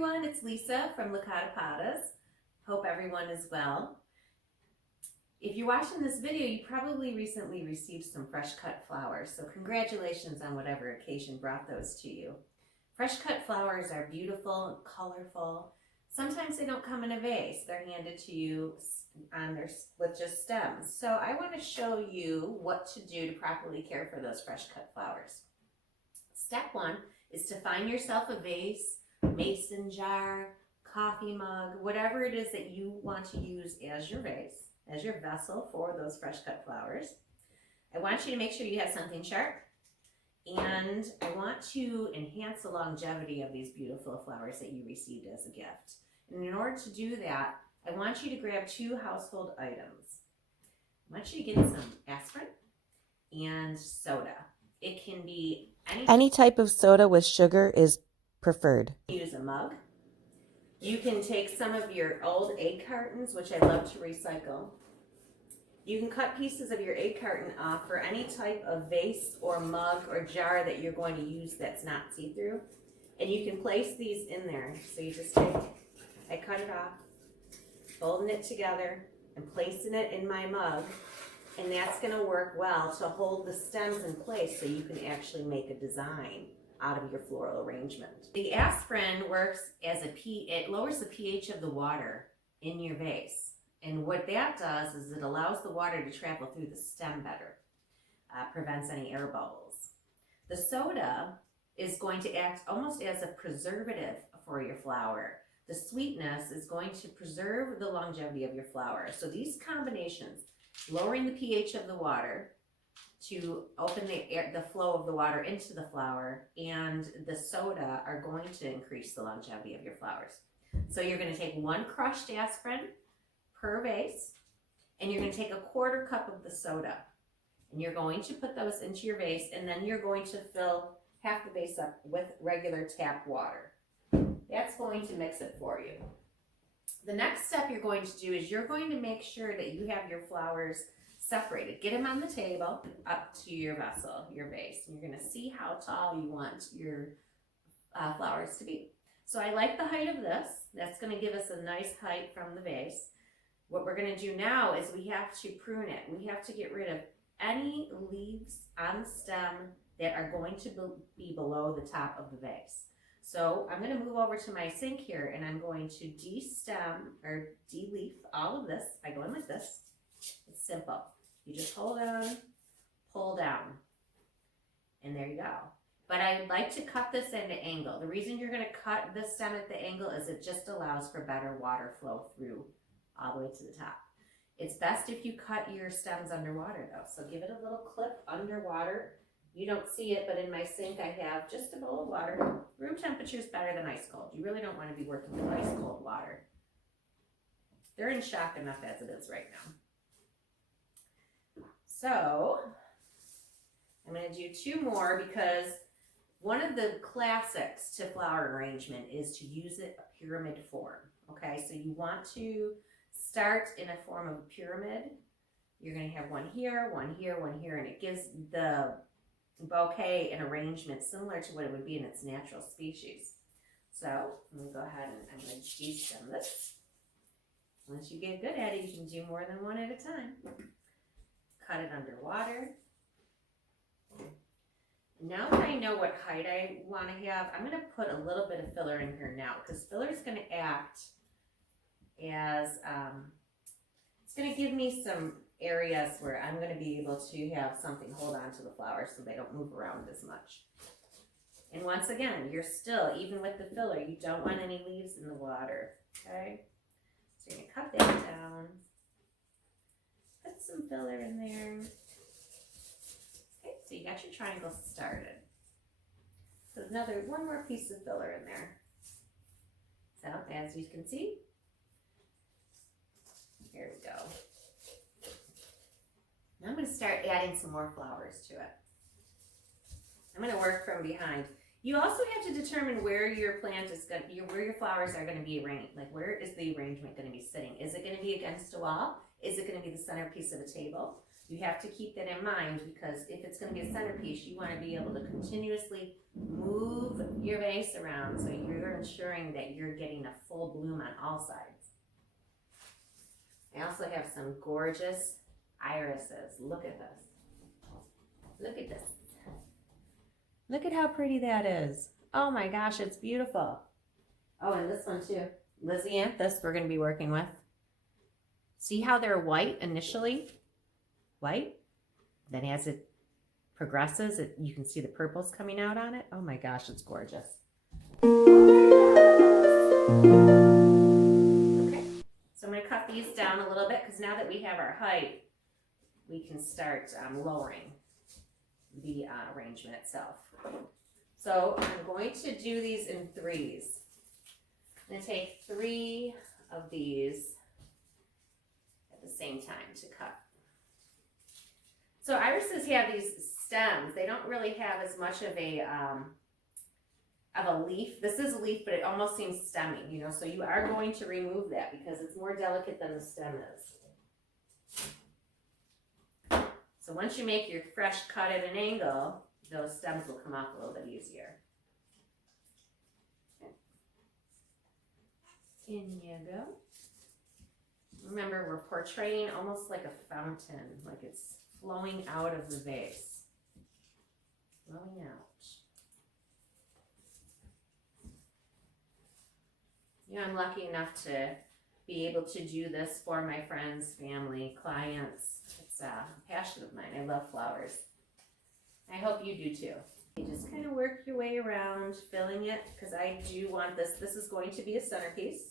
everyone, it's Lisa from Licata Pottas. Hope everyone is well. If you're watching this video, you probably recently received some fresh cut flowers, so congratulations on whatever occasion brought those to you. Fresh cut flowers are beautiful, colorful. Sometimes they don't come in a vase, they're handed to you with just stems. So I want to show you what to do to properly care for those fresh cut flowers. Step one is to find yourself a vase, mason jar, coffee mug, whatever it is that you want to use as your vase, as your vessel for those fresh cut flowers. I want you to make sure you have something sharp, and I want to enhance the longevity of these beautiful flowers that you received as a gift. And in order to do that, I want you to grab two household items. I want you to get some aspirin and soda. It can be Any type of soda with sugar is preferred. Use a mug. You can take some of your old egg cartons, which I love to recycle. You can cut pieces of your egg carton off for any type of vase or mug or jar that you're going to use that's not see-through. And you can place these in there. So you just take, I cut it off, folding it together and placing it in my mug. And that's going to work well to hold the stems in place so you can actually make a design out of your floral arrangement. The aspirin works as it lowers the pH of the water in your vase. And what that does is it allows the water to travel through the stem better, prevents any air bubbles. The soda is going to act almost as a preservative for your flower. The sweetness is going to preserve the longevity of your flower. So these combinations, lowering the pH of the water to open the flow of the water into the flower, and the soda are going to increase the longevity of your flowers. So you're going to take 1 crushed aspirin per vase, and you're going to take 1/4 cup of the soda, and you're going to put those into your vase, and then you're going to fill half the vase up with regular tap water. That's going to mix it for you. The next step you're going to do is you're going to make sure that you have your flowers separated. Get them on the table up to your vessel, your vase. And you're going to see how tall you want your flowers to be. So I like the height of this. That's going to give us a nice height from the vase. What we're going to do now is we have to prune it. We have to get rid of any leaves on the stem that are going to be below the top of the vase. So I'm going to move over to my sink here, and I'm going to de-stem or de-leaf all of this by going like this. It's simple. You just hold on, pull down, and there you go. But I'd like to cut this at an angle. The reason you're going to cut the stem at the angle is it just allows for better water flow through all the way to the top. It's best if you cut your stems underwater though. So give it a little clip underwater. You don't see it, but in my sink I have just a bowl of water. Room temperature is better than ice cold. You really don't want to be working with ice cold water. They're in shock enough as it is right now. So I'm going to do 2 more, because one of the classics to flower arrangement is to use it a pyramid form. Okay, so you want to start in a form of a pyramid. You're going to have one here, one here, one here, and it gives the bouquet an arrangement similar to what it would be in its natural species. So I'm going to go ahead and I'm going to de-stem this. Once you get good at it, you can do more than one at a time. Cut it underwater. Now that I know what height I want to have, I'm going to put a little bit of filler in here now, because filler is going to act as, it's going to give me some areas where I'm going to be able to have something hold on to the flowers so they don't move around as much. And once again, you're still, even with the filler, you don't want any leaves in the water, okay? So you're going to cut that down, put some filler in there. Okay, so you got your triangle started. So one more piece of filler in there. So as you can see, here we go. Now I'm going to start adding some more flowers to it. I'm going to work from behind. You also have to determine where your plant is going to, where your flowers are going to be arranged. Like, where is the arrangement going to be sitting? Is it going to be against a wall? Is it going to be the centerpiece of a table? You have to keep that in mind, because if it's going to be a centerpiece, you want to be able to continuously move your vase around, so you're ensuring ensuring that you're getting a full bloom on all sides. I also have some gorgeous irises. Look at this. Look at this. Look at how pretty that is. Oh my gosh, it's beautiful. Oh, and this one too. Lisianthus we're going to be working with. See how they're white initially? White? Then as it progresses, you can see the purples coming out on it. Oh my gosh, it's gorgeous. Okay, so I'm going to cut these down a little bit because now that we have our height, we can start lowering the arrangement itself. So I'm going to do these in threes. I'm going to take 3 of these at the same time to cut. So irises have these stems. They don't really have as much of a leaf. This is a leaf, but it almost seems stemmy, you know, so you are going to remove that because it's more delicate than the stem is. So once you make your fresh cut at an angle, those stems will come off a little bit easier. Okay. In you go. Remember, we're portraying almost like a fountain, like it's flowing out of the vase. Flowing out. You know, I'm lucky enough to be able to do this for my friends, family, clients. It's a passion of mine. I love flowers. I hope you do too. You just kind of work your way around, filling it, because I do want this. This is going to be a centerpiece.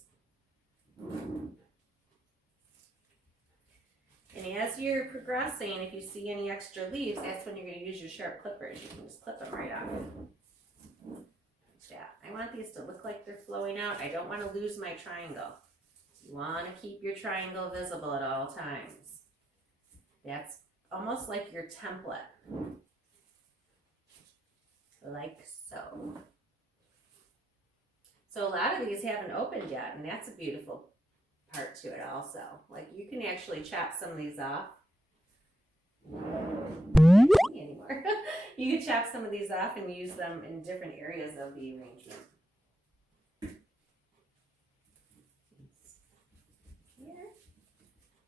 And as you're progressing, if you see any extra leaves, that's when you're going to use your sharp clippers. You can just clip them right off. Yeah, I want these to look like they're flowing out. I don't want to lose my triangle. You want to keep your triangle visible at all times. That's almost like your template. Like so. So a lot of these haven't opened yet, and that's a beautiful part to it also. Like you can actually chop some of these off. Anymore. You can chop some of these off and use them in different areas of the arrangement. Here.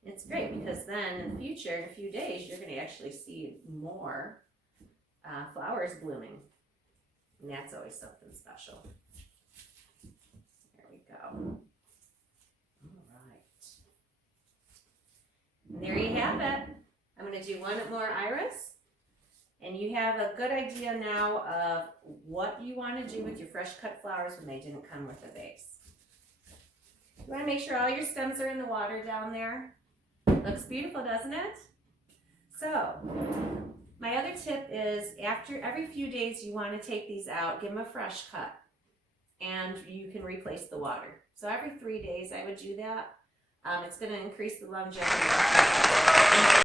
It's great because then in the future, in a few days, you're going to actually see more flowers blooming. And that's always something special. There we go. All right. And there you have it. I'm going to do one more iris. And you have a good idea now of what you want to do with your fresh cut flowers when they didn't come with a vase. You want to make sure all your stems are in the water down there. Looks beautiful, doesn't it? So, my other tip is after every few days you want to take these out, give them a fresh cut, and you can replace the water. So every 3 days I would do that. It's going to increase the longevity.